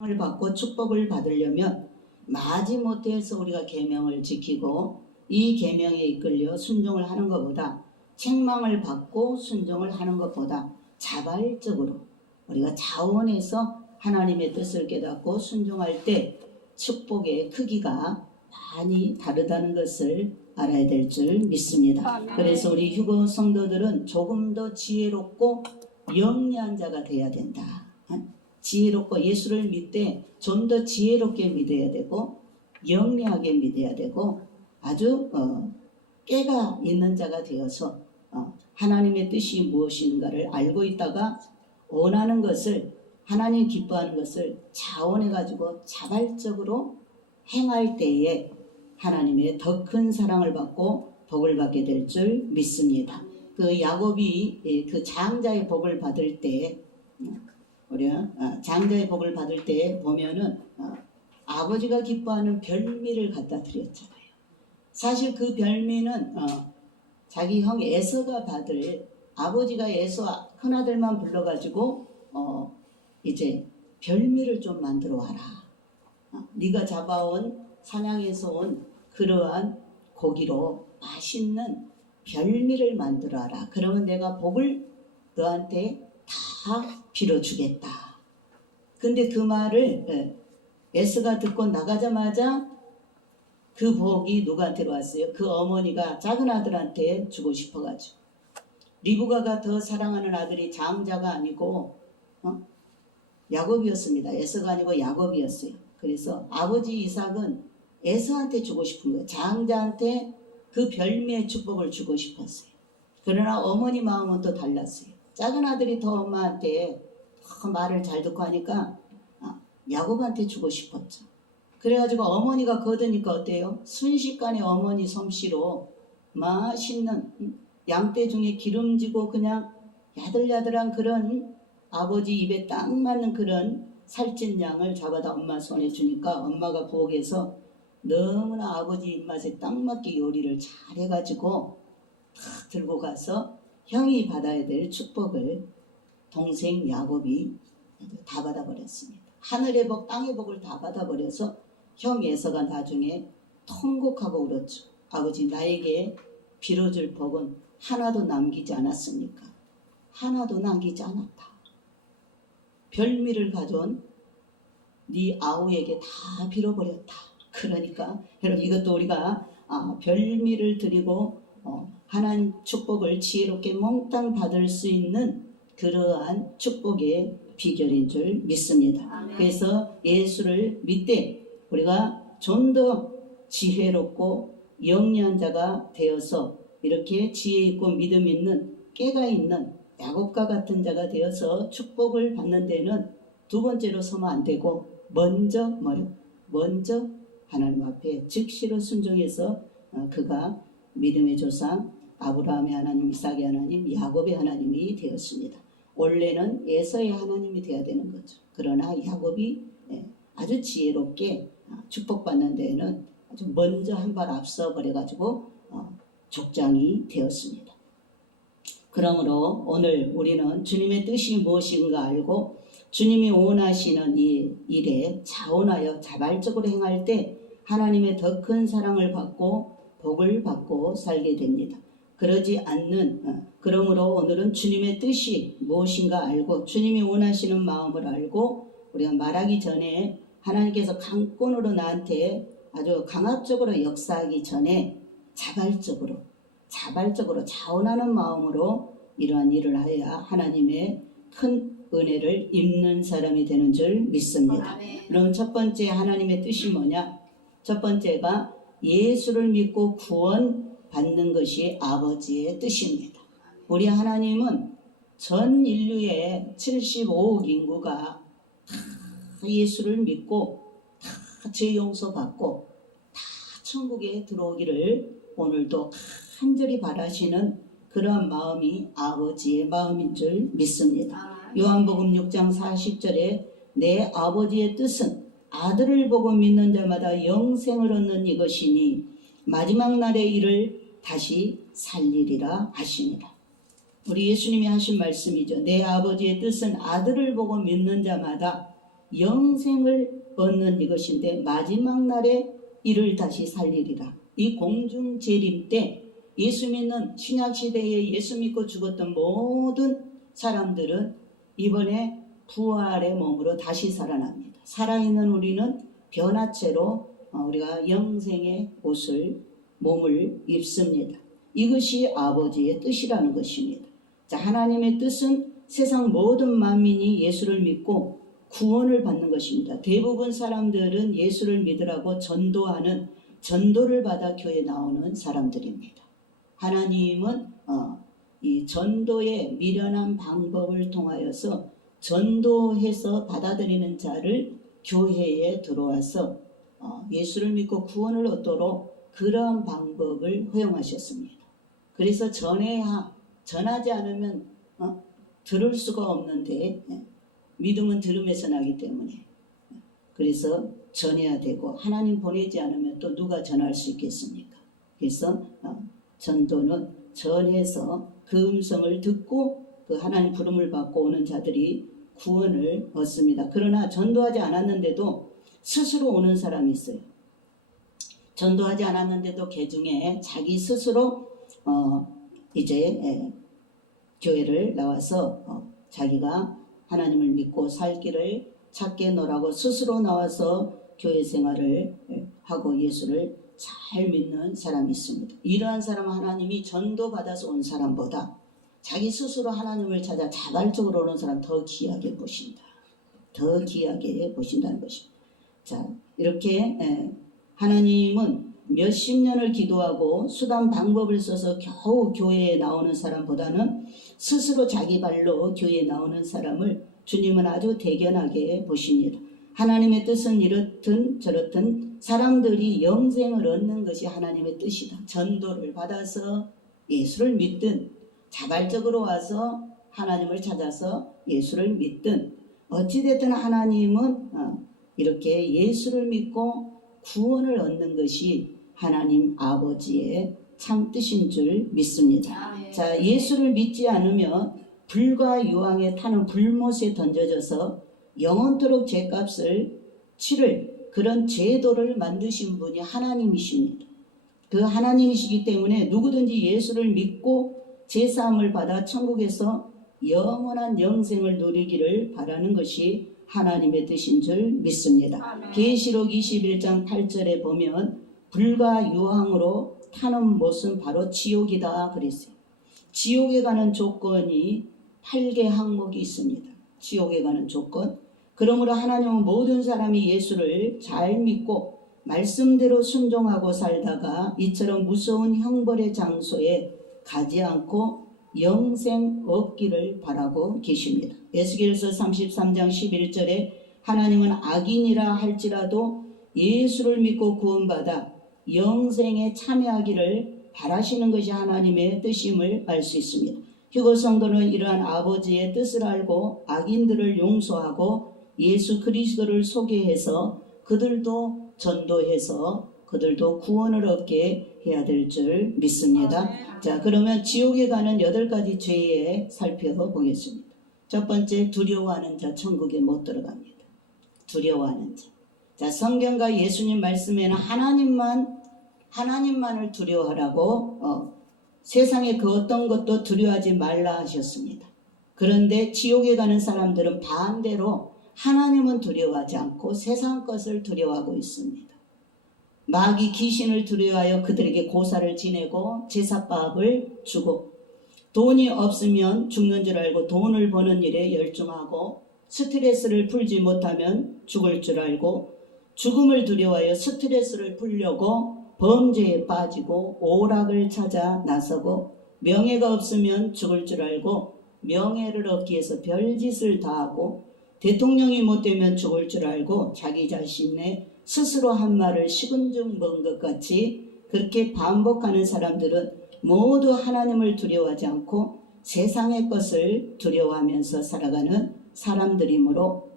을 받고 축복을 받으려면 마지못해서 우리가 계명을 지키고 이 계명에 이끌려 순종을 하는 것보다, 책망을 받고 순종을 하는 것보다 자발적으로 우리가 자원해서 하나님의 뜻을 깨닫고 순종할 때 축복의 크기가 많이 다르다는 것을 알아야 될 줄 믿습니다. 그래서 우리 휴거 성도들은 조금 더 지혜롭고 영리한 자가 되어야 된다. 지혜롭고 예수를 믿되 좀 더 지혜롭게 믿어야 되고 영리하게 믿어야 되고 아주 깨가 있는 자가 되어서 하나님의 뜻이 무엇인가를 알고 있다가 원하는 것을, 하나님 기뻐하는 것을 자원해 가지고 자발적으로 행할 때에 하나님의 더 큰 사랑을 받고 복을 받게 될 줄 믿습니다. 그 야곱이 그 장자의 복을 받을 때, 우리가 장자의 복을 받을 때 보면은 아버지가 기뻐하는 별미를 갖다 드렸잖아요. 사실 그 별미는 자기 형 에서가 받을, 아버지가 에서 큰아들만 불러가지고 이제 별미를 좀 만들어 와라. 네가 잡아온 사냥에서 온 그러한 고기로 맛있는 별미를 만들어 와라. 그러면 내가 복을 너한테 다 빌어주겠다. 근데 그 말을 에스가 듣고 나가자마자 그 복이 누구한테로 왔어요? 그 어머니가 작은 아들한테 주고 싶어가지고. 리브가가 더 사랑하는 아들이 장자가 아니고 야곱이었습니다. 에서가 아니고 야곱이었어요. 그래서 아버지 이삭은 에서한테 주고 싶은 거예요. 장자한테 그 별미의 축복을 주고 싶었어요. 그러나 어머니 마음은 또 달랐어요. 작은 아들이 더 엄마한테 말을 잘 듣고 하니까 야곱한테 주고 싶었죠. 그래가지고 어머니가 거두니까 어때요? 순식간에 어머니 솜씨로 맛있는 양떼 중에 기름지고 그냥 야들야들한 그런 아버지 입에 딱 맞는 그런 살찐 양을 잡아다 엄마 손에 주니까 엄마가 부엌에서 너무나 아버지 입맛에 딱 맞게 요리를 잘 해가지고 탁 들고 가서 형이 받아야 될 축복을 동생 야곱이 다 받아버렸습니다. 하늘의 복, 땅의 복을 다 받아버려서 형 에서가 나중에 통곡하고 울었죠. 아버지, 나에게 빌어줄 복은 하나도 남기지 않았습니까? 하나도 남기지 않았다. 별미를 가져온 네 아우에게 다 빌어버렸다. 그러니까 여러분, 이것도 우리가 별미를 드리고 하나님 축복을 지혜롭게 몽땅 받을 수 있는 그러한 축복의 비결인 줄 믿습니다. 그래서 예수를 믿되 우리가 좀 더 지혜롭고 영리한 자가 되어서 이렇게 지혜 있고 믿음 있는 깨가 있는 야곱과 같은 자가 되어서 축복을 받는 데는 두 번째로 서면 안 되고 먼저 먼저 하나님 앞에 즉시로 순종해서 그가 믿음의 조상 아브라함의 하나님, 이삭의 하나님, 야곱의 하나님이 되었습니다. 원래는 에서의 하나님이 되어야 되는 거죠. 그러나 야곱이 아주 지혜롭게 축복받는 데에는 아주 먼저 한 발 앞서 버려가지고 족장이 되었습니다. 그러므로 오늘 우리는 주님의 뜻이 무엇인가 알고 주님이 원하시는 이 일에 자원하여 자발적으로 행할 때 하나님의 더 큰 사랑을 받고 복을 받고 살게 됩니다. 그러지 않는, 그러므로 오늘은 주님의 뜻이 무엇인가 알고 주님이 원하시는 마음을 알고 우리가 말하기 전에 하나님께서 강권으로 나한테 아주 강압적으로 역사하기 전에 자발적으로 자원하는 마음으로 이러한 일을 하여야 하나님의 큰 은혜를 입는 사람이 되는 줄 믿습니다. 그럼 첫 번째 하나님의 뜻이 뭐냐? 첫 번째가 예수를 믿고 구원 받는 것이 아버지의 뜻입니다. 우리 하나님은 전 인류의 75억 인구가 다 예수를 믿고 다 죄 용서받고 다 천국에 들어오기를 오늘도 간절히 바라시는 그러한 마음이 아버지의 마음인 줄 믿습니다. 요한복음 6장 40절에 내 아버지의 뜻은 아들을 보고 믿는 자마다 영생을 얻는 이것이니 마지막 날의 일을 다시 살리리라 하시니라. 우리 예수님이 하신 말씀이죠. 내 아버지의 뜻은 아들을 보고 믿는 자마다 영생을 얻는 이것인데 마지막 날에 이를 다시 살리리라. 이 공중 재림 때 예수 믿는 신약시대에 예수 믿고 죽었던 모든 사람들은 이번에 부활의 몸으로 다시 살아납니다. 살아있는 우리는 변화체로 우리가 영생의 옷을 몸을 입습니다. 이것이 아버지의 뜻이라는 것입니다. 자, 하나님의 뜻은 세상 모든 만민이 예수를 믿고 구원을 받는 것입니다. 대부분 사람들은 예수를 믿으라고 전도하는 전도를 받아 교회에 나오는 사람들입니다. 하나님은 이 전도의 미련한 방법을 통하여서 전도해서 받아들이는 자를 교회에 들어와서 예수를 믿고 구원을 얻도록 그러한 방법을 허용하셨습니다. 그래서 전하지 않으면 들을 수가 없는데 믿음은 들음에서 나기 때문에 그래서 전해야 되고 하나님 보내지 않으면 또 누가 전할 수 있겠습니까? 그래서 전도는 전해서 그 음성을 듣고 그 하나님 부름을 받고 오는 자들이 구원을 얻습니다. 그러나 전도하지 않았는데도 스스로 오는 사람이 있어요. 전도하지 않았는데도 개중에 자기 스스로 이제 교회를 나와서 자기가 하나님을 믿고 살 길을 찾게 노라고 스스로 나와서 교회 생활을 하고 예수를 잘 믿는 사람이 있습니다. 이러한 사람은 하나님이 전도받아서 온 사람보다 자기 스스로 하나님을 찾아 자발적으로 오는 사람 더 귀하게 보신다. 더 귀하게 보신다는 것입니다. 자, 이렇게 하나님은 몇십 년을 기도하고 수단 방법을 써서 겨우 교회에 나오는 사람보다는 스스로 자기 발로 교회에 나오는 사람을 주님은 아주 대견하게 보십니다. 하나님의 뜻은 이렇든 저렇든 사람들이 영생을 얻는 것이 하나님의 뜻이다. 전도를 받아서 예수를 믿든 자발적으로 와서 하나님을 찾아서 예수를 믿든 어찌됐든 하나님은 이렇게 예수를 믿고 구원을 얻는 것이 하나님 아버지의 참 뜻인 줄 믿습니다. 자, 예수를 믿지 않으면 불과 유황에 타는 불못에 던져져서 영원토록 죄값을 치를 그런 제도를 만드신 분이 하나님이십니다. 그 하나님이시기 때문에 누구든지 예수를 믿고 제사함을 받아 천국에서 영원한 영생을 누리기를 바라는 것이 하나님의 뜻인 줄 믿습니다. 계시록 21장 8절에 보면 불과 유황으로 타는 못은 바로 지옥이다 그랬어요. 지옥에 가는 조건이 8개 항목이 있습니다. 지옥에 가는 조건. 그러므로 하나님은 모든 사람이 예수를 잘 믿고 말씀대로 순종하고 살다가 이처럼 무서운 형벌의 장소에 가지 않고 영생 얻기를 바라고 계십니다. 에스겔서 33장 11절에 하나님은 악인이라 할지라도 예수를 믿고 구원받아 영생에 참여하기를 바라시는 것이 하나님의 뜻임을 알 수 있습니다. 휴거 성도는 이러한 아버지의 뜻을 알고 악인들을 용서하고 예수 그리스도를 소개해서 그들도 전도해서 그들도 구원을 얻게 해야 될 줄 믿습니다. 자, 그러면 지옥에 가는 8가지 죄에 살펴보겠습니다. 첫 번째, 두려워하는 자 천국에 못 들어갑니다. 두려워하는 자. 자, 성경과 예수님 말씀에는 하나님만을 두려워하라고 세상의 그 어떤 것도 두려워하지 말라 하셨습니다. 그런데 지옥에 가는 사람들은 반대로 하나님은 두려워하지 않고 세상 것을 두려워하고 있습니다. 마귀 귀신을 두려워하여 그들에게 고사를 지내고 제사밥을 주고 돈이 없으면 죽는 줄 알고 돈을 버는 일에 열중하고 스트레스를 풀지 못하면 죽을 줄 알고 죽음을 두려워하여 스트레스를 풀려고 범죄에 빠지고 오락을 찾아 나서고 명예가 없으면 죽을 줄 알고 명예를 얻기 위해서 별짓을 다하고 대통령이 못되면 죽을 줄 알고 자기 자신의 스스로 한 말을 식은 죽 먹은 것 같이 그렇게 반복하는 사람들은 모두 하나님을 두려워하지 않고 세상의 것을 두려워하면서 살아가는 사람들이므로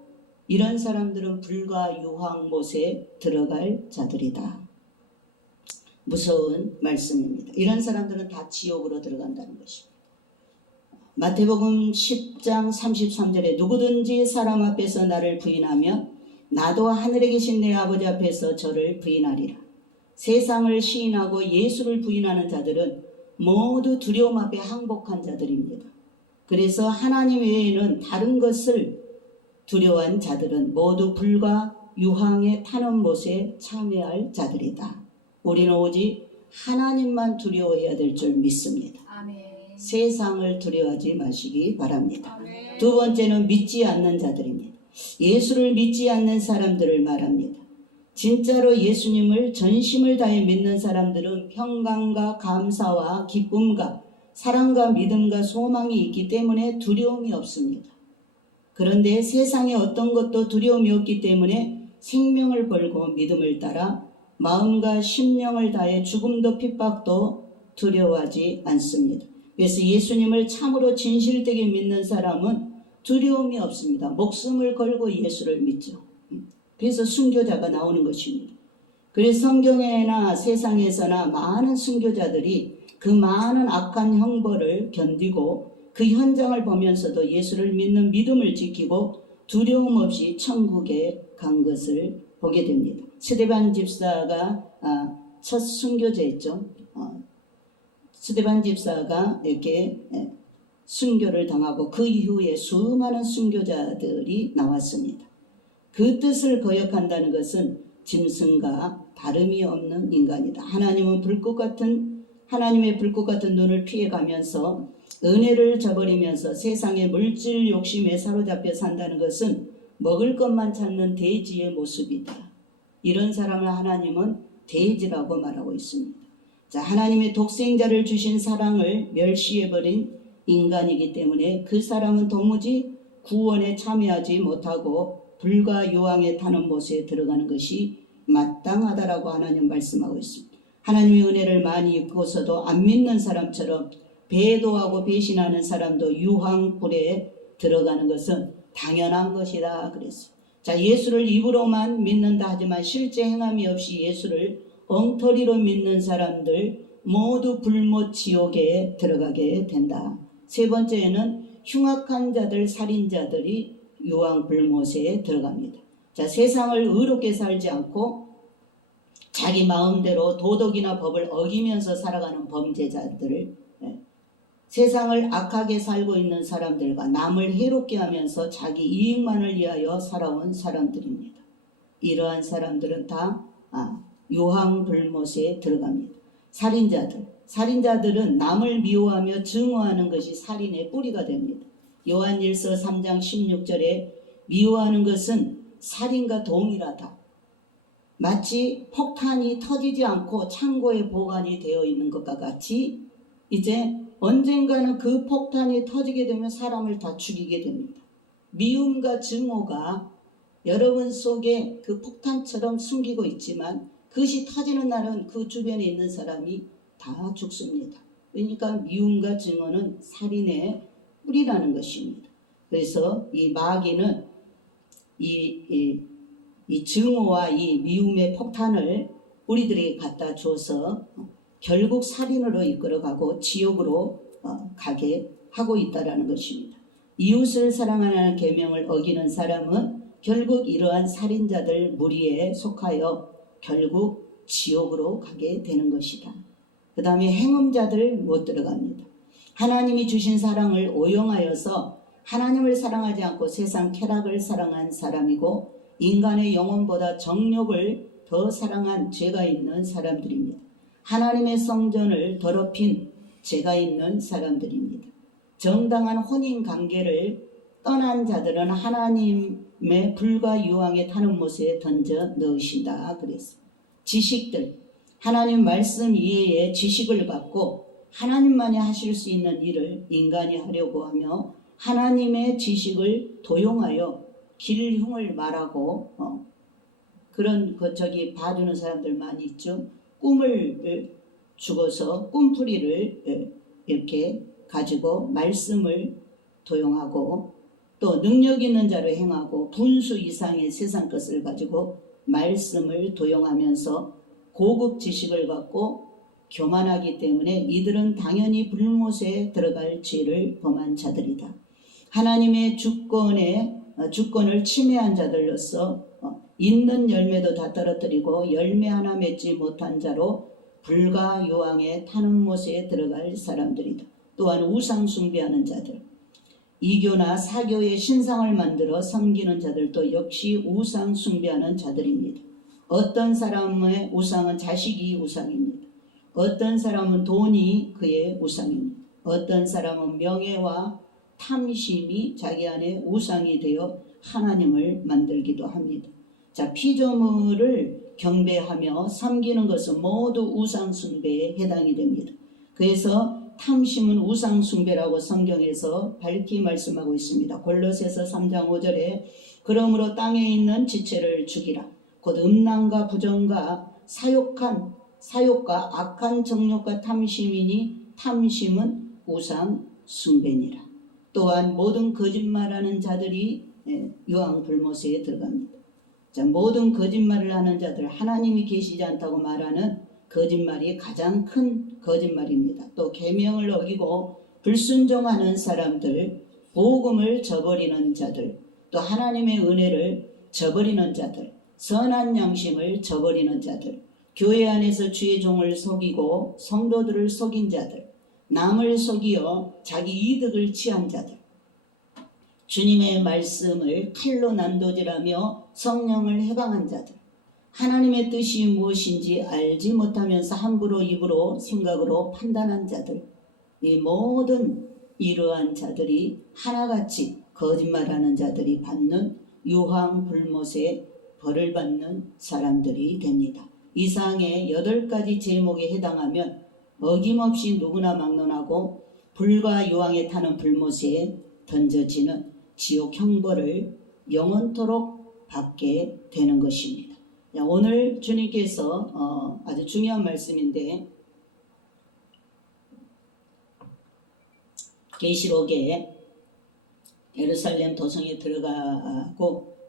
이런 사람들은 불과 유황못에 들어갈 자들이다. 무서운 말씀입니다. 이런 사람들은 다 지옥으로 들어간다는 것입니다. 마태복음 10장 33절에 누구든지 사람 앞에서 나를 부인하면 나도 하늘에 계신 내 아버지 앞에서 저를 부인하리라. 세상을 시인하고 예수를 부인하는 자들은 모두 두려움 앞에 항복한 자들입니다. 그래서 하나님 외에는 다른 것을 두려워한 자들은 모두 불과 유황에 타는 못에 참여할 자들이다. 우리는 오직 하나님만 두려워해야 될 줄 믿습니다. 아멘. 세상을 두려워하지 마시기 바랍니다. 아멘. 두 번째는 믿지 않는 자들입니다. 예수를 믿지 않는 사람들을 말합니다. 진짜로 예수님을 전심을 다해 믿는 사람들은 평강과 감사와 기쁨과 사랑과 믿음과 소망이 있기 때문에 두려움이 없습니다. 그런데 세상에 어떤 것도 두려움이 없기 때문에 생명을 걸고 믿음을 따라 마음과 심령을 다해 죽음도 핍박도 두려워하지 않습니다. 그래서 예수님을 참으로 진실되게 믿는 사람은 두려움이 없습니다. 목숨을 걸고 예수를 믿죠. 그래서 순교자가 나오는 것입니다. 그래서 성경에나 세상에서나 많은 순교자들이 그 많은 악한 형벌을 견디고 그 현장을 보면서도 예수를 믿는 믿음을 지키고 두려움 없이 천국에 간 것을 보게 됩니다. 스데반 집사가 첫 순교자였죠. 스데반 집사가 이렇게 순교를 당하고 그 이후에 수많은 순교자들이 나왔습니다. 그 뜻을 거역한다는 것은 짐승과 다름이 없는 인간이다. 하나님의 불꽃 같은 눈을 피해가면서 은혜를 저버리면서 세상의 물질 욕심에 사로잡혀 산다는 것은 먹을 것만 찾는 돼지의 모습이다. 이런 사람을 하나님은 돼지라고 말하고 있습니다. 자, 하나님의 독생자를 주신 사랑을 멸시해버린 인간이기 때문에 그 사람은 도무지 구원에 참여하지 못하고 불과 유황에 타는 못에 들어가는 것이 마땅하다라고 하나님 말씀하고 있습니다. 하나님의 은혜를 많이 입고서도 안 믿는 사람처럼 배도하고 배신하는 사람도 유황불에 들어가는 것은 당연한 것이다 그랬어요. 자, 예수를 입으로만 믿는다 하지만 실제 행함이 없이 예수를 엉터리로 믿는 사람들 모두 불못 지옥에 들어가게 된다. 세 번째는 흉악한 자들, 살인자들이 유황불못에 들어갑니다. 자, 세상을 의롭게 살지 않고 자기 마음대로 도덕이나 법을 어기면서 살아가는 범죄자들, 세상을 악하게 살고 있는 사람들과 남을 해롭게 하면서 자기 이익만을 위하여 살아온 사람들입니다. 이러한 사람들은 다 유황불못에 들어갑니다. 살인자들은 남을 미워하며 증오하는 것이 살인의 뿌리가 됩니다. 요한일서 3장 16절에 미워하는 것은 살인과 동일하다. 마치 폭탄이 터지지 않고 창고에 보관이 되어 있는 것과 같이 이제 언젠가는 그 폭탄이 터지게 되면 사람을 다 죽이게 됩니다. 미움과 증오가 여러분 속에 그 폭탄처럼 숨기고 있지만 그것이 터지는 날은 그 주변에 있는 사람이 다 죽습니다. 그러니까 미움과 증오는 살인의 뿌리라는 것입니다. 그래서 이 마귀는 이 증오와 이 미움의 폭탄을 우리들에게 갖다 줘서 결국 살인으로 이끌어가고 지옥으로 가게 하고 있다는 것입니다. 이웃을 사랑하는 계명을 어기는 사람은 결국 이러한 살인자들 무리에 속하여 결국 지옥으로 가게 되는 것이다. 그 다음에 행음자들 못 들어갑니다. 하나님이 주신 사랑을 오용하여서 하나님을 사랑하지 않고 세상 쾌락을 사랑한 사람이고 인간의 영혼보다 정욕을 더 사랑한 죄가 있는 사람들입니다. 하나님의 성전을 더럽힌 죄가 있는 사람들입니다. 정당한 혼인 관계를 떠난 자들은 하나님의 불과 유황에 타는 못에 던져 넣으신다 그랬어요. 지식들, 하나님 말씀 이외에 지식을 갖고 하나님만이 하실 수 있는 일을 인간이 하려고 하며 하나님의 지식을 도용하여 길흉을 말하고 그런 저기 봐주는 사람들 많이 있죠. 꿈을 죽어서 꿈풀이를 이렇게 가지고 말씀을 도용하고 또 능력 있는 자로 행하고 분수 이상의 세상 것을 가지고 말씀을 도용하면서 고급 지식을 갖고 교만하기 때문에 이들은 당연히 불못에 들어갈 죄를 범한 자들이다. 하나님의 주권을 침해한 자들로서 있는 열매도 다 떨어뜨리고 열매 하나 맺지 못한 자로 불과 요왕의 타는 못에 들어갈 사람들이다. 또한 우상 숭배하는 자들, 이교나 사교의 신상을 만들어 섬기는 자들도 역시 우상 숭배하는 자들입니다. 어떤 사람의 우상은 자식이 우상입니다. 어떤 사람은 돈이 그의 우상입니다. 어떤 사람은 명예와 탐심이 자기 안에 우상이 되어 하나님을 만들기도 합니다. 자, 피조물을 경배하며 섬기는 것은 모두 우상 숭배에 해당이 됩니다. 그래서 탐심은 우상 숭배라고 성경에서 밝히 말씀하고 있습니다. 골로새서 3장 5절에 그러므로 땅에 있는 지체를 죽이라. 곧 음란과 부정과 사욕과 악한 정욕과 탐심이니 탐심은 우상 숭배니라. 또한 모든 거짓말하는 자들이 유황 불못에 들어갑니다. 자, 모든 거짓말을 하는 자들, 하나님이 계시지 않다고 말하는 거짓말이 가장 큰 거짓말입니다. 또 계명을 어기고 불순종하는 사람들, 복음을 저버리는 자들, 또 하나님의 은혜를 저버리는 자들, 선한 양심을 저버리는 자들, 교회 안에서 주의 종을 속이고 성도들을 속인 자들, 남을 속이어 자기 이득을 취한 자들, 주님의 말씀을 칼로 난도질하며 성령을 해방한 자들, 하나님의 뜻이 무엇인지 알지 못하면서 함부로 입으로 생각으로 판단한 자들, 이 모든 이러한 자들이 하나같이 거짓말하는 자들이 받는 유황불못의 벌을 받는 사람들이 됩니다. 이상의 8가지 제목에 해당하면 어김없이 누구나 막론하고 불과 유황에 타는 불못에 던져지는 지옥 형벌을 영원토록 받게 되는 것입니다. 오늘 주님께서 아주 중요한 말씀인데, 계시록에 예루살렘 도성에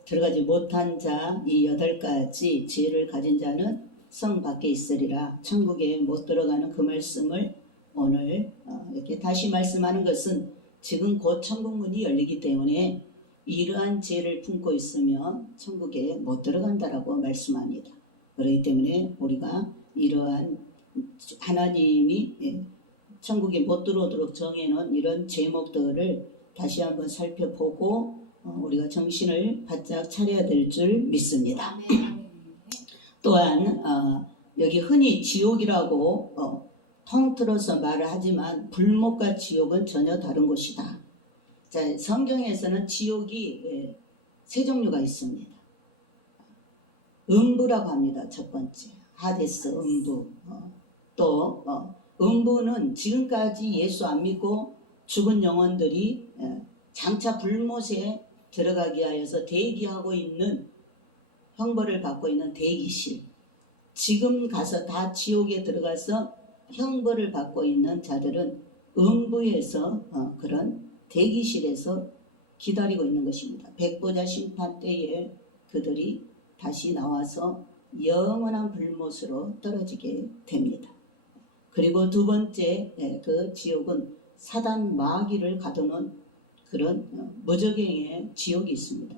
들어가지 못한 자 이 8가지 죄를 가진 자는 성 밖에 있으리라. 천국에 못 들어가는 그 말씀을 오늘 이렇게 다시 말씀하는 것은 지금 곧 천국 문이 열리기 때문에 이러한 죄를 품고 있으면 천국에 못 들어간다라고 말씀합니다. 그렇기 때문에 우리가 이러한 하나님이 천국에 못 들어오도록 정해놓은 이런 제목들을 다시 한번 살펴보고 우리가 정신을 바짝 차려야 될 줄 믿습니다. 또한 여기 흔히 지옥이라고 통틀어서 말을 하지만 불못과 지옥은 전혀 다른 곳이다. 자, 성경에서는 지옥이 세 종류가 있습니다. 음부라고 합니다. 첫 번째 하데스 음부. 또 음부는 지금까지 예수 안 믿고 죽은 영혼들이 장차 불못에 들어가기 하여서 대기하고 있는, 형벌을 받고 있는 대기실. 지금 가서 다 지옥에 들어가서 형벌을 받고 있는 자들은 음부에서 그런 대기실에서 기다리고 있는 것입니다. 백보자 심판 때에 그들이 다시 나와서 영원한 불못으로 떨어지게 됩니다. 그리고 두 번째 그 지옥은 사단 마귀를 가두는 그런 무저갱의 지옥이 있습니다.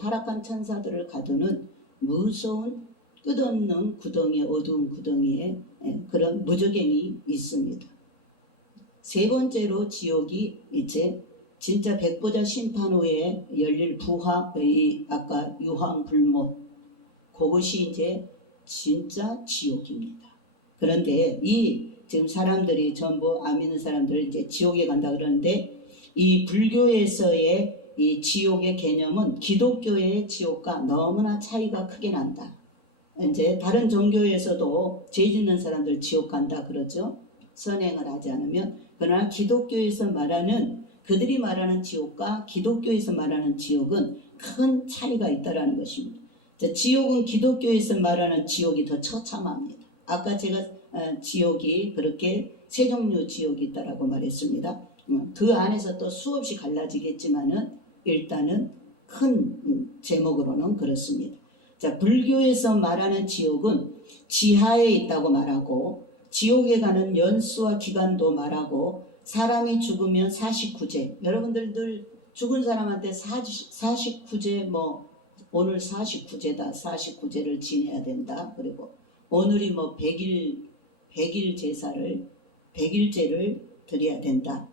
타락한 천사들을 가두는 무서운 끝없는 구덩이, 어두운 구덩이에 그런 무저갱이 있습니다. 세 번째로 지옥이 이제 진짜 백보자 심판 후에 열릴 아까 유황불못, 그것이 이제 진짜 지옥입니다. 그런데 지금 사람들이 전부 안 믿는 사람들 이제 지옥에 간다 그러는데, 이 불교에서의 이 지옥의 개념은 기독교의 지옥과 너무나 차이가 크게 난다. 이제 다른 종교에서도 죄 짓는 사람들 지옥 간다 그러죠. 선행을 하지 않으면. 그러나 기독교에서 말하는, 그들이 말하는 지옥과 기독교에서 말하는 지옥은 큰 차이가 있다라는 것입니다. 자, 지옥은 기독교에서 말하는 지옥이 더 처참합니다. 아까 제가 지옥이 그렇게 세 종류 지옥이 있다라고 말했습니다. 그 안에서 또 수없이 갈라지겠지만은 일단은 큰 제목으로는 그렇습니다. 자, 불교에서 말하는 지옥은 지하에 있다고 말하고 지옥에 가는 연수와 기간도 말하고 사람이 죽으면 49제. 여러분들 늘 죽은 사람한테 49제 뭐 오늘 49제다. 49제를 지내야 된다. 그리고 오늘이 뭐 100일 제사를 100일제를 드려야 된다.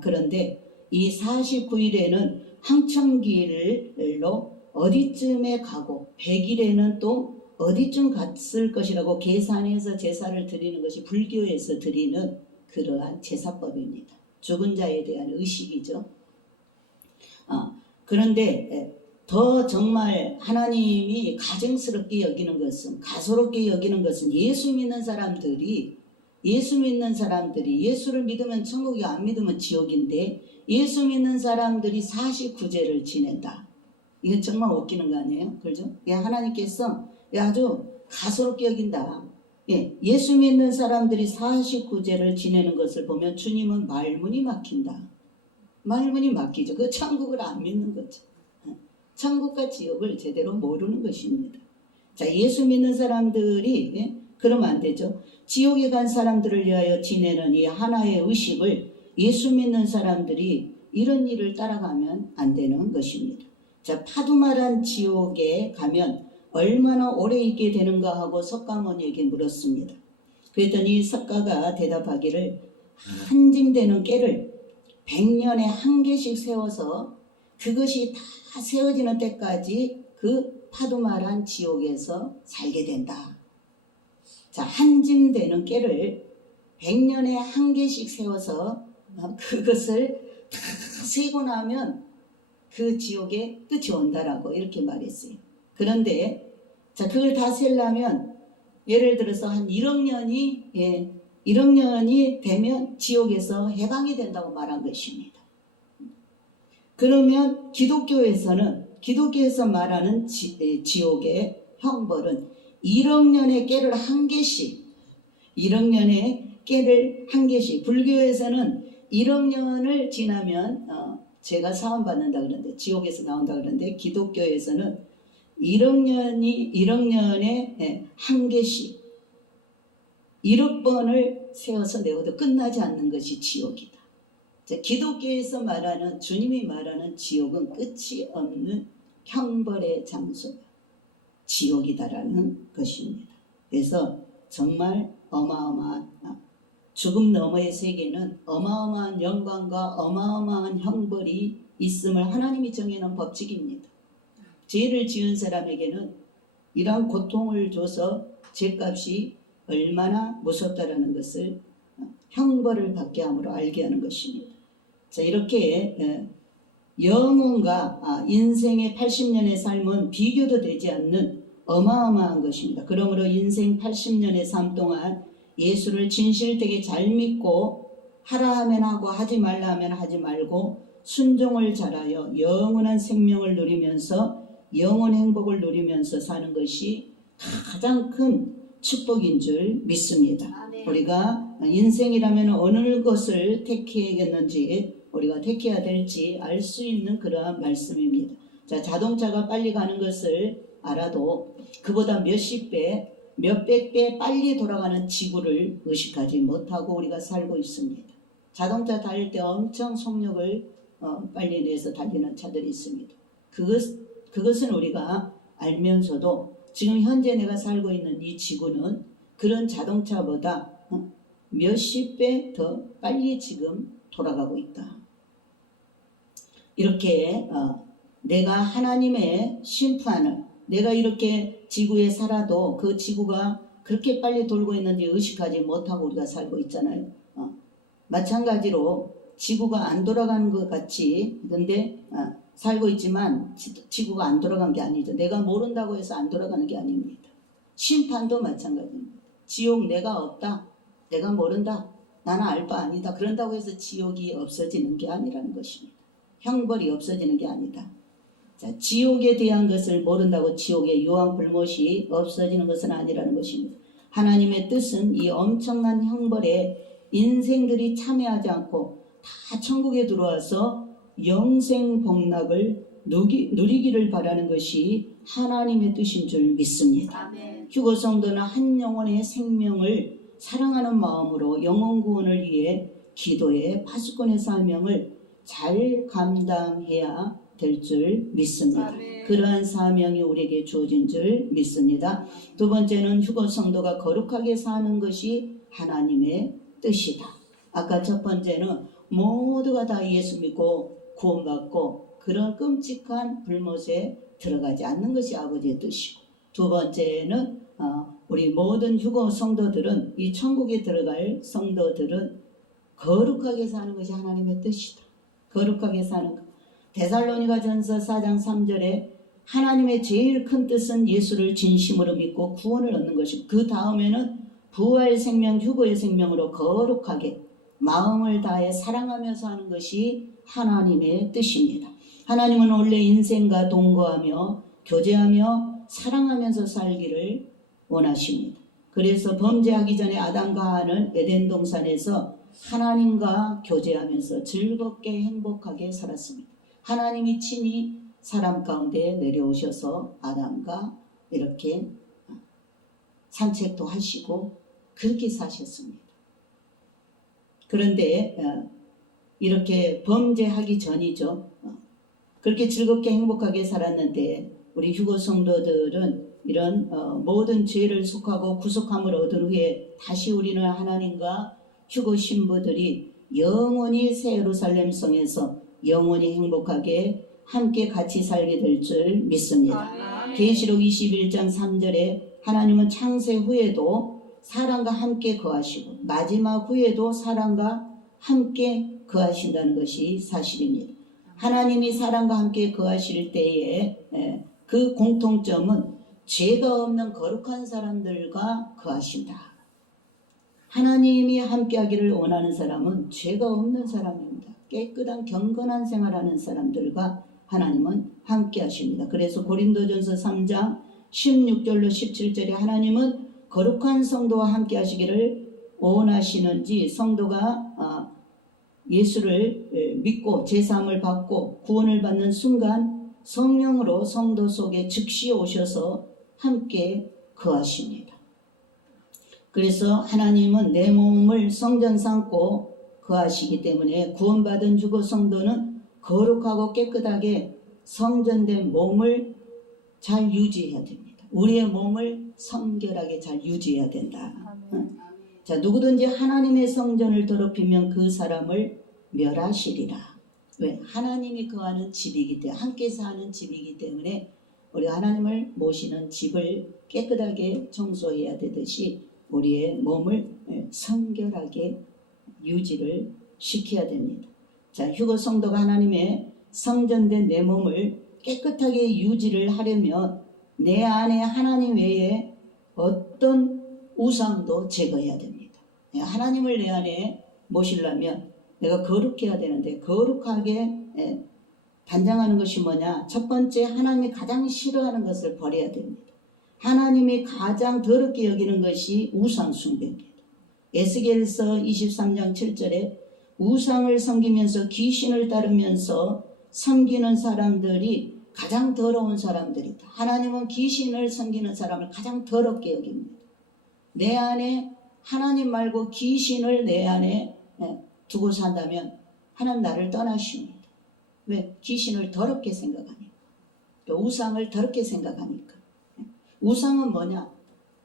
그런데 이 49일에는 황천길로 어디쯤에 가고 100일에는 또 어디쯤 갔을 것이라고 계산해서 제사를 드리는 것이 불교에서 드리는 그러한 제사법입니다. 죽은 자에 대한 의식이죠. 그런데 더 정말 하나님이 가증스럽게 여기는 것은, 가소롭게 여기는 것은 예수 믿는 사람들이 예수를 믿으면 천국이, 안 믿으면 지옥인데 예수 믿는 사람들이 49제를 지낸다. 이건 정말 웃기는 거 아니에요? 그렇죠? 하나님께서 아주 가소롭게 여긴다. 예수 믿는 사람들이 49제를 지내는 것을 보면 주님은 말문이 막힌다. 말문이 막히죠. 그 천국을 안 믿는 거죠. 천국과 지옥을 제대로 모르는 것입니다. 자, 예수 믿는 사람들이 그러면 안 되죠. 지옥에 간 사람들을 위하여 지내는 이 하나의 의식을 예수 믿는 사람들이 이런 일을 따라가면 안 되는 것입니다. 자, 파두말한 지옥에 가면 얼마나 오래 있게 되는가 하고 석가모니에게 물었습니다. 그랬더니 석가가 대답하기를 한짐되는 깨를 100년에 한 개씩 세워서 그것이 다 세워지는 때까지 그 파두말한 지옥에서 살게 된다. 자, 한짐되는 깨를 100년에 한 개씩 세워서 그것을 다 세고 나면 그 지옥의 끝이 온다라고 이렇게 말했어요. 그런데 자, 그걸 다 세려면 예를 들어서 한 1억 년이 되면 지옥에서 해방이 된다고 말한 것입니다. 그러면 기독교에서 말하는 지옥의 형벌은 1억 년의 깨를 한 개씩, 1억 년의 깨를 한 개씩, 불교에서는 1억 년을 지나면 죄가 사함받는다 그러는데, 지옥에서 나온다 그러는데, 기독교에서는 1억 년에 한 개씩 1억 번을 세워서 내어도 끝나지 않는 것이 지옥이다. 자, 기독교에서 말하는, 주님이 말하는 지옥은 끝이 없는 형벌의 장소가 지옥이다라는 것입니다. 그래서 정말 어마어마한, 죽음 너머의 세계는 어마어마한 영광과 어마어마한 형벌이 있음을 하나님이 정해놓은 법칙입니다. 죄를 지은 사람에게는 이러한 고통을 줘서 죄값이 얼마나 무섭다라는 것을 형벌을 받게 함으로 알게 하는 것입니다. 자, 이렇게 영혼과 인생의 80년의 삶은 비교도 되지 않는 어마어마한 것입니다. 그러므로 인생 80년의 삶 동안 예수를 진실되게 잘 믿고 하라 하면 하고 하지 말라 하면 하지 말고 순종을 잘하여 영원한 생명을 누리면서 영원 행복을 누리면서 사는 것이 가장 큰 축복인 줄 믿습니다. 아멘. 우리가 인생이라면 어느 것을 택해야겠는지, 우리가 택해야 될지 알 수 있는 그러한 말씀입니다. 자, 자동차가 빨리 가는 것을 알아도 그보다 몇십 배, 몇백 배 빨리 돌아가는 지구를 의식하지 못하고 우리가 살고 있습니다. 자동차 달릴 때 엄청 속력을 빨리 내서 달리는 차들이 있습니다. 그것은 우리가 알면서도 지금 현재 내가 살고 있는 이 지구는 그런 자동차보다 몇십 배 더 빨리 지금 돌아가고 있다. 이렇게 내가 하나님의 심판을, 내가 이렇게 지구에 살아도 그 지구가 그렇게 빨리 돌고 있는지 의식하지 못하고 우리가 살고 있잖아요. 마찬가지로 지구가 안 돌아가는 것 같이 근데 살고 있지만 지구가 안 돌아간 게 아니죠. 내가 모른다고 해서 안 돌아가는 게 아닙니다. 심판도 마찬가지입니다. 지옥 내가 없다, 내가 모른다, 나는 알 바 아니다, 그런다고 해서 지옥이 없어지는 게 아니라는 것입니다. 형벌이 없어지는 게 아니다. 자, 지옥에 대한 것을 모른다고 지옥의 유황불못이 없어지는 것은 아니라는 것입니다. 하나님의 뜻은 이 엄청난 형벌에 인생들이 참여하지 않고 다 천국에 들어와서 영생 복락을 누리기를 바라는 것이 하나님의 뜻인 줄 믿습니다. 아멘. 휴거 성도는 한 영혼의 생명을 사랑하는 마음으로 영혼 구원을 위해 기도의 파수꾼의 사명을 잘 감당해야 될 줄 믿습니다. 그러한 사명이 우리에게 주어진 줄 믿습니다. 두 번째는 휴거 성도가 거룩하게 사는 것이 하나님의 뜻이다. 아까 첫 번째는 모두가 다 예수 믿고 구원받고 그런 끔찍한 불못에 들어가지 않는 것이 아버지의 뜻이고, 두 번째는 우리 모든 휴거 성도들은, 이 천국에 들어갈 성도들은 거룩하게 사는 것이 하나님의 뜻이다. 거룩하게 사는 것. 데살로니가전서 4장 3절에 하나님의 제일 큰 뜻은 예수를 진심으로 믿고 구원을 얻는 것이고, 그 다음에는 부활 생명, 휴거의 생명으로 거룩하게 마음을 다해 사랑하면서 하는 것이 하나님의 뜻입니다. 하나님은 원래 인생과 동거하며 교제하며 사랑하면서 살기를 원하십니다. 그래서 범죄하기 전에 아담과 하와는 에덴 동산에서 하나님과 교제하면서 즐겁게 행복하게 살았습니다. 하나님이 친히 사람 가운데 내려오셔서 아담과 이렇게 산책도 하시고 그렇게 사셨습니다. 그런데 이렇게 범죄하기 전이죠. 그렇게 즐겁게 행복하게 살았는데 우리 휴거 성도들은 이런 모든 죄를 속하고 구속함을 얻은 후에 다시 우리는 하나님과 휴거 신부들이 영원히 새 예루살렘 성에서 영원히 행복하게 함께 같이 살게 될 줄 믿습니다. 계시록 21장 3절에 하나님은 창세 후에도 사람과 함께 거하시고 마지막 후에도 사람과 함께 거하신다는 것이 사실입니다. 하나님이 사람과 함께 거하실 때에 그 공통점은 죄가 없는 거룩한 사람들과 거하신다. 하나님이 함께하기를 원하는 사람은 죄가 없는 사람입니다. 깨끗한 경건한 생활하는 사람들과 하나님은 함께하십니다. 그래서 고린도전서 3장 16절로 17절에 하나님은 거룩한 성도와 함께하시기를 원하시는지, 성도가 예수를 믿고 제사함을 받고 구원을 받는 순간 성령으로 성도 속에 즉시 오셔서 함께 거하십니다. 그래서 하나님은 내 몸을 성전 삼고 거하시기 때문에 구원받은 휴거 성도는 거룩하고 깨끗하게 성전된 몸을 잘 유지해야 됩니다. 우리의 몸을 성결하게 잘 유지해야 된다. 자, 누구든지 하나님의 성전을 더럽히면 그 사람을 멸하시리라. 왜? 하나님이 거하는 집이기 때문에, 함께 사는 집이기 때문에 우리 하나님을 모시는 집을 깨끗하게 청소해야 되듯이 우리의 몸을 성결하게 유지를 시켜야 됩니다. 자, 휴거 성도가 하나님의 성전된 내 몸을 깨끗하게 유지를 하려면 내 안에 하나님 외에 어떤 우상도 제거해야 됩니다. 하나님을 내 안에 모시려면 내가 거룩해야 되는데, 거룩하게 단장하는 것이 뭐냐? 첫 번째, 하나님이 가장 싫어하는 것을 버려야 됩니다. 하나님이 가장 더럽게 여기는 것이 우상 숭배입니다. 에스겔서 23장 7절에 우상을 섬기면서 귀신을 따르면서 섬기는 사람들이 가장 더러운 사람들이다. 하나님은 귀신을 섬기는 사람을 가장 더럽게 여깁니다. 내 안에 하나님 말고 귀신을 내 안에 두고 산다면 하나님 나를 떠나십니다. 왜? 귀신을 더럽게 생각하니까. 또 우상을 더럽게 생각하니까. 우상은 뭐냐?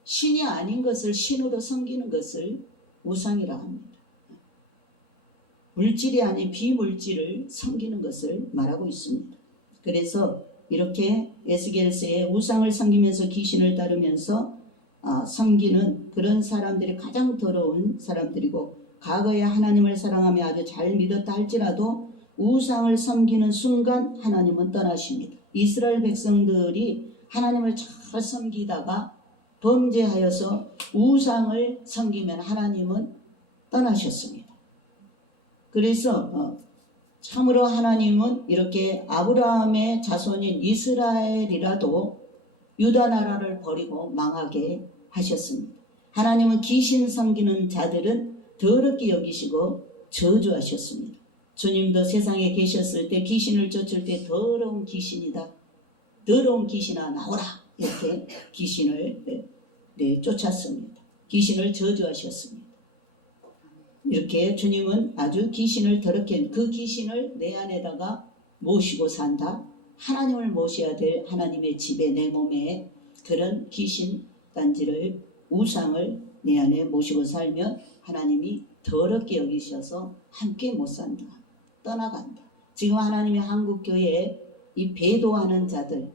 신이 아닌 것을 신으로 섬기는 것을 우상이라 합니다. 물질이 아닌 비물질을 섬기는 것을 말하고 있습니다. 그래서 이렇게 에스겔서에 우상을 섬기면서 귀신을 따르면서 섬기는 그런 사람들이 가장 더러운 사람들이고, 과거에 하나님을 사랑하며 아주 잘 믿었다 할지라도 우상을 섬기는 순간 하나님은 떠나십니다. 이스라엘 백성들이 하나님을 잘 섬기다가 범죄하여서 우상을 섬기면 하나님은 떠나셨습니다. 그래서 참으로 하나님은 이렇게 아브라함의 자손인 이스라엘이라도 유다 나라를 버리고 망하게 하셨습니다. 하나님은 귀신 섬기는 자들은 더럽게 여기시고 저주하셨습니다. 주님도 세상에 계셨을 때 귀신을 쫓을 때 더러운 귀신이다, 더러운 귀신아 나오라, 이렇게 귀신을 쫓았습니다. 귀신을 저주하셨습니다. 이렇게 주님은 아주 귀신을 더럽게 그 귀신을 내 안에다가 모시고 산다. 하나님을 모셔야 될 하나님의 집에 내 몸에 그런 귀신 단지를 우상을 내 안에 모시고 살면 하나님이 더럽게 여기셔서 함께 못 산다. 떠나간다. 지금 하나님의 한국교회에 이 배도하는 자들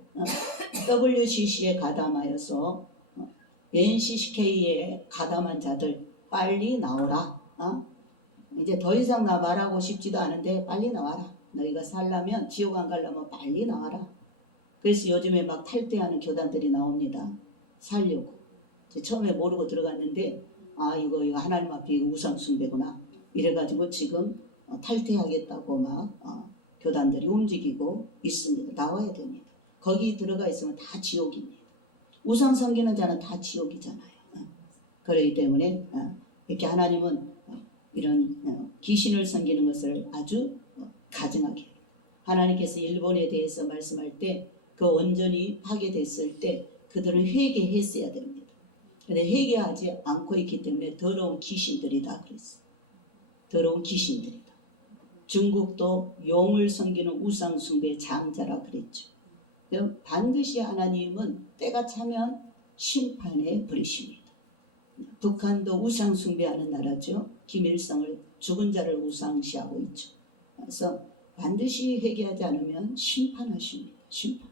WCC에 가담하여서 NCCK에 가담한 자들 빨리 나오라. 이제 더 이상 나 말하고 싶지도 않은데 빨리 나와라. 너희가 살려면 지옥 안 가려면 빨리 나와라. 그래서 요즘에 막 탈퇴하는 교단들이 나옵니다. 살려고. 처음에 모르고 들어갔는데 이거 하나님 앞에 이거 우상 숭배구나. 이래가지고 지금 탈퇴하겠다고 막 교단들이 움직이고 있습니다. 나와야 됩니다. 거기 들어가 있으면 다 지옥입니다. 우상 섬기는 자는 다 지옥이잖아요. 그렇기 때문에 이렇게 하나님은 이런 귀신을 섬기는 것을 아주 가증하게 하나님께서 일본에 대해서 말씀할 때 그 온전히 하게 됐을 때 그들은 회개했어야 됩니다. 그런데 회개하지 않고 있기 때문에 더러운 귀신들이다 그랬어요. 더러운 귀신들이다. 중국도 용을 섬기는 우상 숭배 장자라 그랬죠. 반드시 하나님은 때가 차면 심판해 버리십니다. 북한도 우상 숭배하는 나라죠. 김일성을 죽은 자를 우상시하고 있죠. 그래서 반드시 회개하지 않으면 심판하십니다. 심판.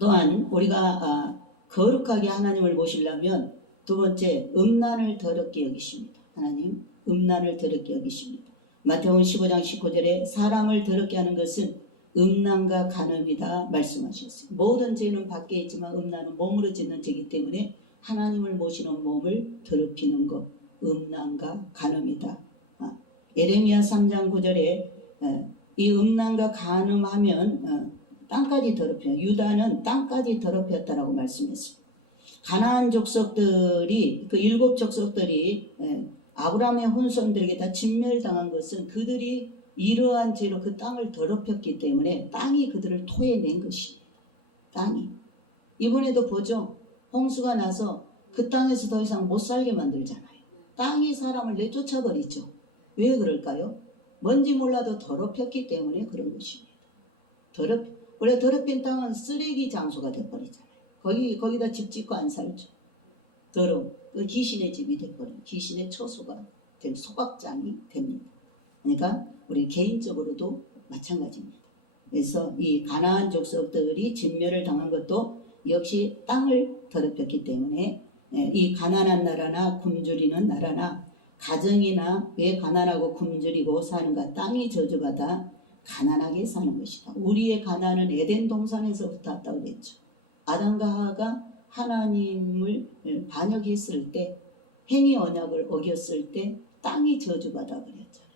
또한 우리가 거룩하게 하나님을 모시려면 두 번째 음란을 더럽게 여기십니다. 하나님 음란을 더럽게 여기십니다. 마태복음 15장 19절에 사람을 더럽게 하는 것은 음란과 간음이다 말씀하셨어요. 모든 죄는 밖에 있지만 음란은 몸으로 짓는 죄이기 때문에 하나님을 모시는 몸을 더럽히는 것 음란과 간음이다. 예레미야 3장 9절에 이 음란과 간음하면 땅까지 더럽혀요. 유다는 땅까지 더럽혔다라고 말씀했습니다. 가나안 족속들이 그 7 족속들이 아브라함의 혼손들에게 다 진멸당한 것은 그들이 이러한 죄로 그 땅을 더럽혔기 때문에 땅이 그들을 토해낸 것입니다. 땅이. 이번에도 보죠. 홍수가 나서 그 땅에서 더 이상 못 살게 만들잖아요. 땅이 사람을 내쫓아버리죠. 왜 그럴까요? 뭔지 몰라도 더럽혔기 때문에 그런 것입니다. 원래 더럽힌 땅은 쓰레기 장소가 돼버리잖아요. 거기다 집 짓고 안 살죠. 더러운 그 귀신의 집이 돼버린 귀신의 처소가 될 소각장이 됩니다. 그러니까 우리 개인적으로도 마찬가지입니다. 그래서 이 가나안 족속들이 진멸을 당한 것도 역시 땅을 더럽혔기 때문에 이 가난한 나라나 굶주리는 나라나 가정이나 왜 가난하고 굶주리고 사는가 땅이 저주받아 가난하게 사는 것이다. 우리의 가난은 에덴 동산에서부터 왔다고 그랬죠. 아담과 하와가 하나님을 반역했을 때 행위 언약을 어겼을 때 땅이 저주받아 버렸잖아요.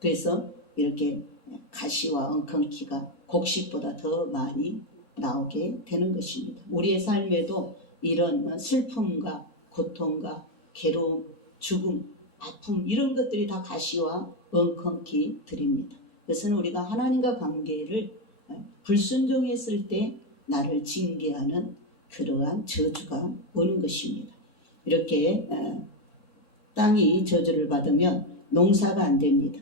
그래서 이렇게 가시와 엉겅퀴가 곡식보다 더 많이 나오게 되는 것입니다. 우리의 삶에도 이런 슬픔과 고통과 괴로움, 죽음, 아픔 이런 것들이 다 가시와 엉겅퀴들입니다. 그래서 우리가 하나님과 관계를 불순종했을 때 나를 징계하는 그러한 저주가 오는 것입니다. 이렇게 땅이 저주를 받으면 농사가 안 됩니다.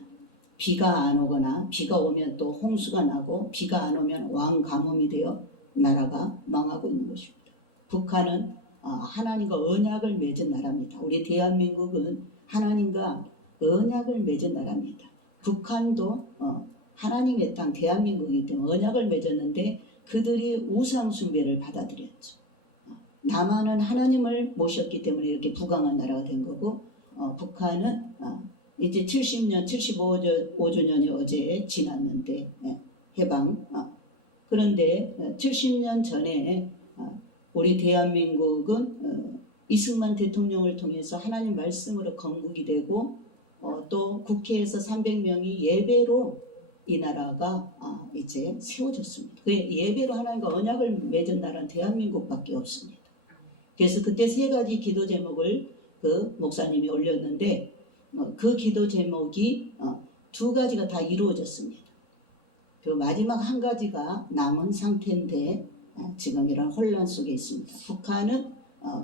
비가 안 오거나 비가 오면 또 홍수가 나고 비가 안 오면 왕가뭄이 되어 나라가 망하고 있는 것입니다. 북한은 하나님과 언약을 맺은 나라입니다. 우리 대한민국은 하나님과 언약을 맺은 나라입니다. 북한도 하나님의 땅 대한민국이기 때문에 언약을 맺었는데 그들이 우상 숭배를 받아들였죠. 남한은 하나님을 모셨기 때문에 이렇게 부강한 나라가 된 거고 북한은 이제 70년, 75주년이 어제 지났는데 해방. 그런데 70년 전에 우리 대한민국은 이승만 대통령을 통해서 하나님 말씀으로 건국이 되고 또 국회에서 300명이 예배로 이 나라가 이제 세워졌습니다. 그 예배로 하나님과 언약을 맺은 나라는 대한민국밖에 없습니다. 그래서 그때 3가지 기도 제목을 그 목사님이 올렸는데 그 기도 제목이 2가지가 다 이루어졌습니다. 그 마지막 1가지가 남은 상태인데 지금 이런 혼란 속에 있습니다. 북한은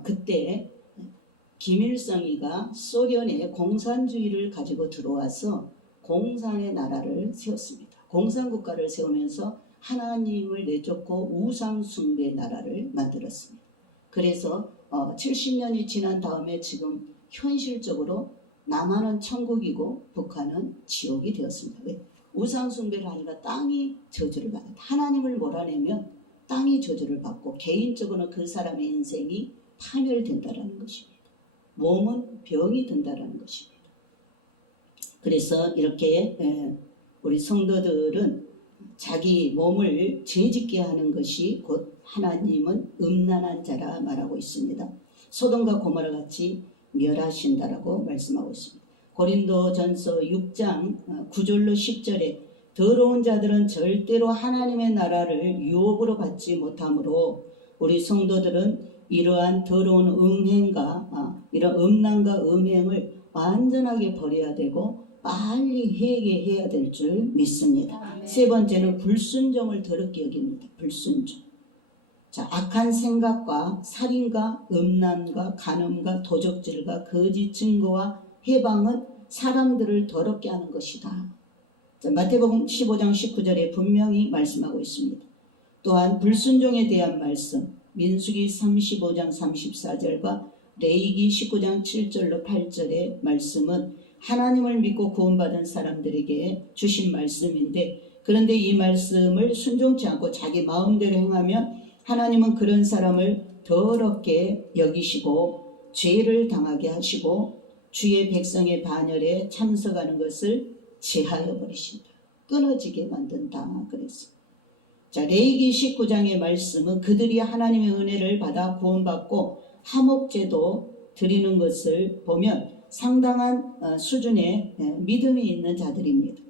그때 김일성이가 소련의 공산주의를 가지고 들어와서 공산의 나라를 세웠습니다. 공산국가를 세우면서 하나님을 내쫓고 우상숭배 나라를 만들었습니다. 그래서 70년이 지난 다음에 지금 현실적으로 남한은 천국이고 북한은 지옥이 되었습니다. 왜? 우상숭배를 하니까 땅이 저주를 받아요. 하나님을 몰아내면 땅이 저주를 받고 개인적으로는 그 사람의 인생이 파멸된다는 것입니다. 몸은 병이 든다는 것입니다. 그래서 이렇게 우리 성도들은 자기 몸을 죄짓게 하는 것이 곧 하나님은 음란한 자라 말하고 있습니다. 소돔과 고모라 같이 멸하신다라고 말씀하고 있습니다. 고린도전서 6장 9절로 10절에 더러운 자들은 절대로 하나님의 나라를 유업으로 받지 못하므로 우리 성도들은 이러한 더러운 음행과 이런 음란과 음행을 완전하게 버려야 되고 빨리 회개해야 될 줄 믿습니다. 세 번째는 불순종을 더럽게 여깁니다. 불순종. 자, 악한 생각과 살인과 음란과 간음과 도적질과 거짓 증거와 해방은 사람들을 더럽게 하는 것이다. 자, 마태복음 15장 19절에 분명히 말씀하고 있습니다. 또한 불순종에 대한 말씀 민수기 35장 34절과 레위기 19장 7절로 8절의 말씀은 하나님을 믿고 구원받은 사람들에게 주신 말씀인데, 그런데 이 말씀을 순종치 않고 자기 마음대로 행하면 하나님은 그런 사람을 더럽게 여기시고 죄를 당하게 하시고 주의 백성의 반열에 참석하는 것을 제하여 버리신다. 끊어지게 만든다. 그랬어요. 자, 레위기 19장의 말씀은 그들이 하나님의 은혜를 받아 구원받고 화목제도 드리는 것을 보면 상당한 수준의 믿음이 있는 자들입니다.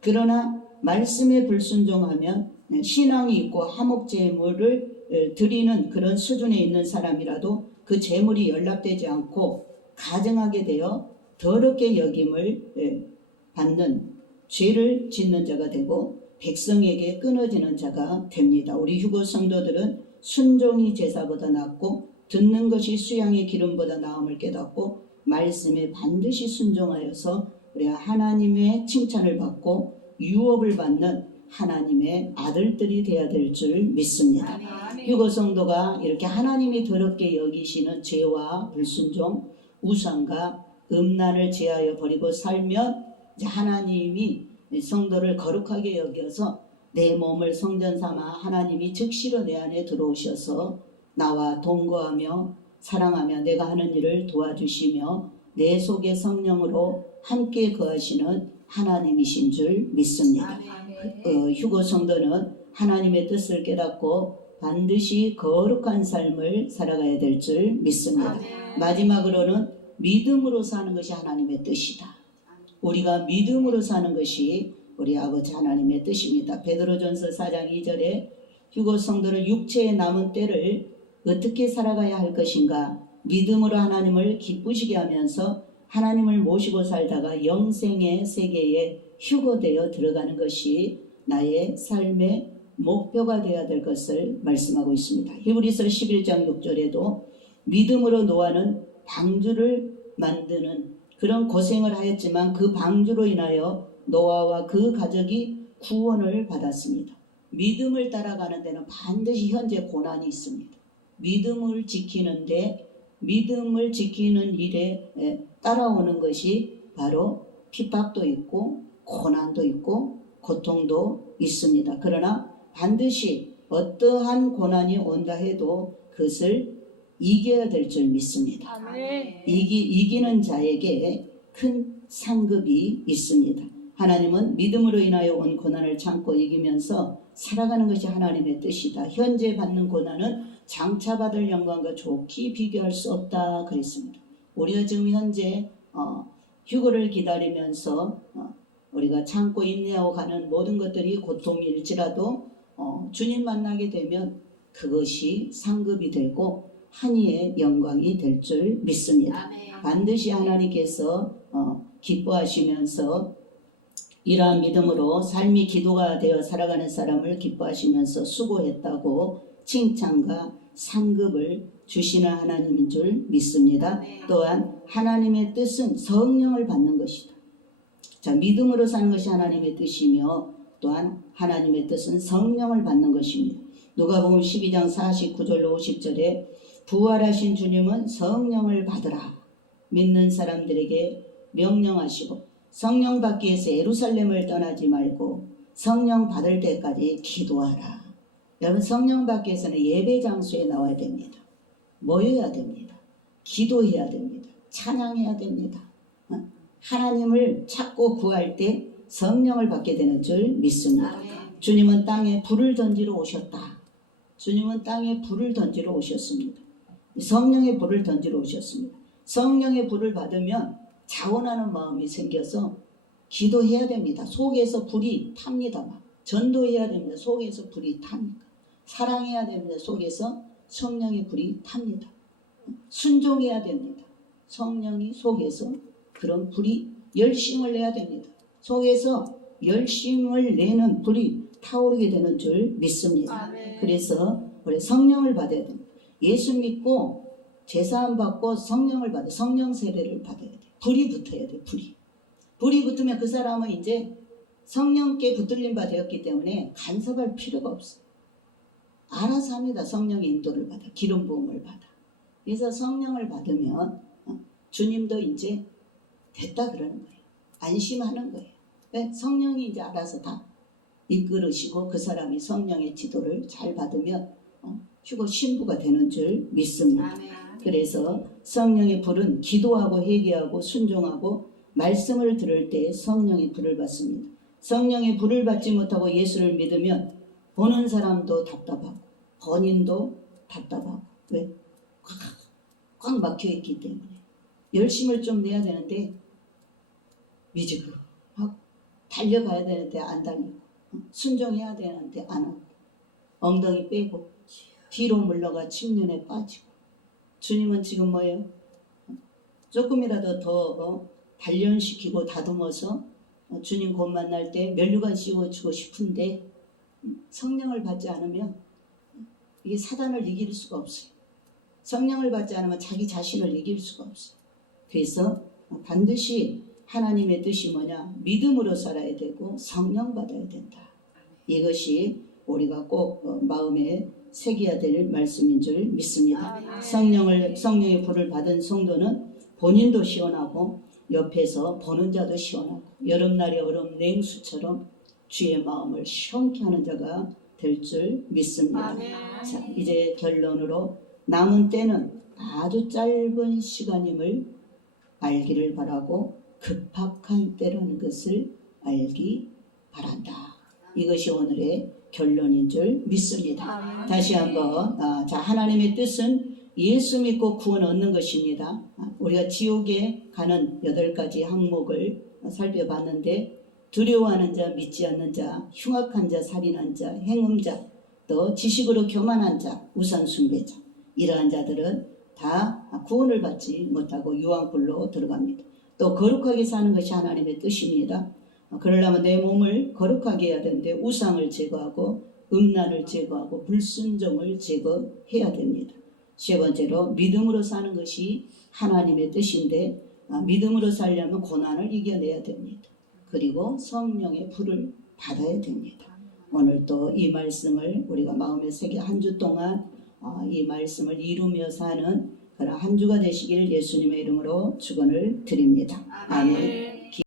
그러나 말씀에 불순종하면 신앙이 있고 화목제물을 드리는 그런 수준에 있는 사람이라도 그 제물이 연락되지 않고 가증하게 되어 더럽게 여김을 받는 죄를 짓는 자가 되고 백성에게 끊어지는 자가 됩니다. 우리 휴거 성도들은 순종이 제사보다 낫고 듣는 것이 수양의 기름보다 나음을 깨닫고 말씀에 반드시 순종하여서 우리가 하나님의 칭찬을 받고 유업을 받는 하나님의 아들들이 되어야 될 줄 믿습니다. 휴거 성도가 이렇게 하나님이 더럽게 여기시는 죄와 불순종, 우상과 음란을 제하여 버리고 살면 이제 하나님이 성도를 거룩하게 여겨서 내 몸을 성전 삼아 하나님이 즉시로 내 안에 들어오셔서 나와 동거하며 사랑하며 내가 하는 일을 도와주시며 내 속에 성령으로 함께 거하시는 하나님이신 줄 믿습니다. 휴거 성도는 하나님의 뜻을 깨닫고 반드시 거룩한 삶을 살아가야 될 줄 믿습니다. 마지막으로는 믿음으로 사는 것이 하나님의 뜻이다. 우리가 믿음으로 사는 것이 우리 아버지 하나님의 뜻입니다. 베드로전서 4장 2절에 휴거 성도를 육체의 남은 때를 어떻게 살아가야 할 것인가, 믿음으로 하나님을 기쁘시게 하면서 하나님을 모시고 살다가 영생의 세계에 휴거되어 들어가는 것이 나의 삶의 목표가 되어야 될 것을 말씀하고 있습니다. 히브리서 11장 6절에도 믿음으로 노아는 방주를 만드는 그런 고생을 하였지만 그 방주로 인하여 노아와 그 가족이 구원을 받았습니다. 믿음을 따라가는 데는 반드시 현재 고난이 있습니다. 믿음을 지키는데 믿음을 지키는 일에 따라오는 것이 바로 핍박도 있고 고난도 있고 고통도 있습니다. 그러나 반드시 어떠한 고난이 온다 해도 그것을 이겨야 될 줄 믿습니다. 이기는 자에게 큰 상급이 있습니다. 하나님은 믿음으로 인하여 온 고난을 참고 이기면서 살아가는 것이 하나님의 뜻이다. 현재 받는 고난은 장차 받을 영광과 좋게 비교할 수 없다 그랬습니다. 우리가 지금 현재 휴거를 기다리면서 우리가 참고 인내하고 가는 모든 것들이 고통일지라도 주님 만나게 되면 그것이 상급이 되고 한이의 영광이 될 줄 믿습니다. 반드시 하나님께서 기뻐하시면서 이러한 믿음으로 삶이 기도가 되어 살아가는 사람을 기뻐하시면서 수고했다고 칭찬과 상급을 주시는 하나님인 줄 믿습니다. 또한 하나님의 뜻은 성령을 받는 것이다. 자, 믿음으로 사는 것이 하나님의 뜻이며 또한 하나님의 뜻은 성령을 받는 것입니다. 누가복음 12장 49절로 50절에 부활하신 주님은 성령을 받으라 믿는 사람들에게 명령하시고 성령 받기 위해서 예루살렘을 떠나지 말고 성령 받을 때까지 기도하라. 여러분, 성령 받기 위해서는 예배 장소에 나와야 됩니다. 모여야 됩니다. 기도해야 됩니다. 찬양해야 됩니다. 하나님을 찾고 구할 때 성령을 받게 되는 줄 믿습니다. 주님은 땅에 불을 던지러 오셨다. 주님은 땅에 불을 던지러 오셨습니다. 성령의 불을 던지러 오셨습니다. 성령의 불을 받으면 자원하는 마음이 생겨서 기도해야 됩니다. 속에서 불이 탑니다. 막. 전도해야 됩니다. 속에서 불이 탑니다. 사랑해야 됩니다. 속에서 성령의 불이 탑니다. 순종해야 됩니다. 성령이 속에서 그런 불이 열심을 내야 됩니다. 속에서 열심을 내는 불이 타오르게 되는 줄 믿습니다. 그래서 우리 성령을 받아야 됩니다. 예수 믿고 제사함 받고 성령을 받아 성령 세례를 받아야 돼. 불이 붙어야 돼. 불이 붙으면 그 사람은 이제 성령께 붙들림 바 되었기 때문에 간섭할 필요가 없어요. 알아서 합니다. 성령의 인도를 받아 기름 부음을 받아. 그래서 성령을 받으면 주님도 이제 됐다 그러는 거예요. 안심하는 거예요. 성령이 이제 알아서 다 이끌으시고 그 사람이 성령의 지도를 잘 받으면 휴거 신부가 되는 줄 믿습니다. 그래서 성령의 불은 기도하고 회개하고 순종하고 말씀을 들을 때 성령의 불을 받습니다. 성령의 불을 받지 못하고 예수를 믿으면 보는 사람도 답답하고 본인도 답답하고 왜? 꽉 막혀있기 때문에 열심을 좀 내야 되는데 미지근하고 달려가야 되는데 안 달리고 순종해야 되는데 안 하고 엉덩이 빼고 뒤로 물러가 침륜에 빠지고 주님은 지금 뭐예요? 조금이라도 더 단련시키고 다듬어서 주님 곧 만날 때 면류관 씌워주고 싶은데 성령을 받지 않으면 이게 사단을 이길 수가 없어요. 성령을 받지 않으면 자기 자신을 이길 수가 없어요. 그래서 반드시 하나님의 뜻이 뭐냐? 믿음으로 살아야 되고 성령 받아야 된다. 이것이 우리가 꼭 마음에 새겨야 될 말씀인 줄 믿습니다. 성령의 불을 받은 성도는 본인도 시원하고 옆에서 보는 자도 시원하고 여름날의 얼음 냉수처럼 주의 마음을 시원케 하는 자가 될 줄 믿습니다. 자, 이제 결론으로 남은 때는 아주 짧은 시간임을 알기를 바라고 급박한 때라는 것을 알기 바란다. 이것이 오늘의 결론인 줄 믿습니다. 다시 한번 자, 하나님의 뜻은 예수 믿고 구원 얻는 것입니다. 우리가 지옥에 가는 8가지 항목을 살펴봤는데 두려워하는 자, 믿지 않는 자, 흉악한 자, 살인한 자, 행음자, 또 지식으로 교만한 자, 우상 숭배자, 이러한 자들은 다 구원을 받지 못하고 유황불로 들어갑니다. 또 거룩하게 사는 것이 하나님의 뜻입니다. 그러려면 내 몸을 거룩하게 해야 되는데 우상을 제거하고 음란을 제거하고 불순종을 제거해야 됩니다. 세 번째로 믿음으로 사는 것이 하나님의 뜻인데 믿음으로 살려면 고난을 이겨내야 됩니다. 그리고 성령의 불을 받아야 됩니다. 오늘 또 이 말씀을 우리가 마음에 새겨 한 주 동안 이 말씀을 이루며 사는 그런 한 주가 되시기를 예수님의 이름으로 축원을 드립니다. 아멘.